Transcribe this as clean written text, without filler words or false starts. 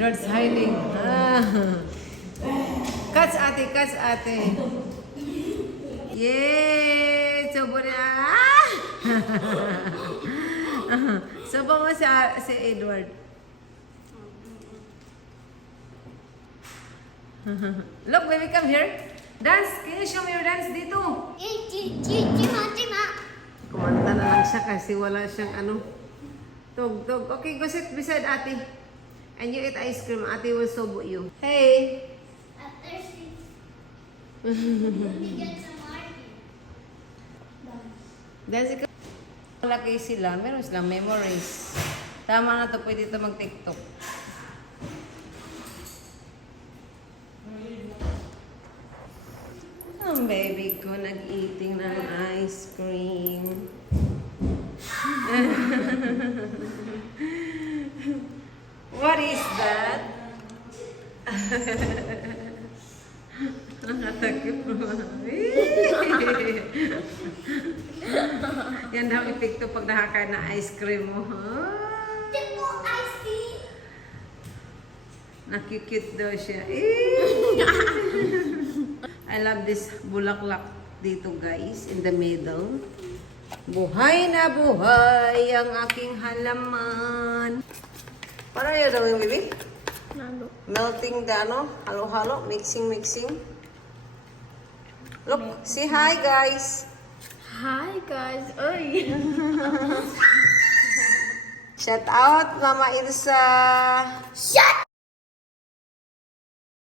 Edward's hiding. Catch ate, catch ate. Yay! Subo na. Subo mo si Edward. Look, baby, come here. Dance. Can you show me your dance dito? Kumanta na lang siya kasi wala siyang ano. Tug. Okay, go sit beside ate. And you eat ice cream. Ate will subo you. Hey! I'm thirsty. Let me get some water. Dance ka. Malaki sila. Meron silang memories. Tama na to. Pwede ito mag-tiktok. Ang baby ko nag-eating ng ice cream. What is that? Nakatakip mo. Yan daw epekto pag nakakain na ice cream mo. Tipo icy. Nakikute daw siya. I love this bulaklak dito guys, in the middle. Buhay na buhay ang aking halaman. Paano yun daw yung baby? Nalo. Melting the ano, halo-halo, mixing. Look, say hi guys. Hi guys. Oy. Shout out Mama Ilsa. Shut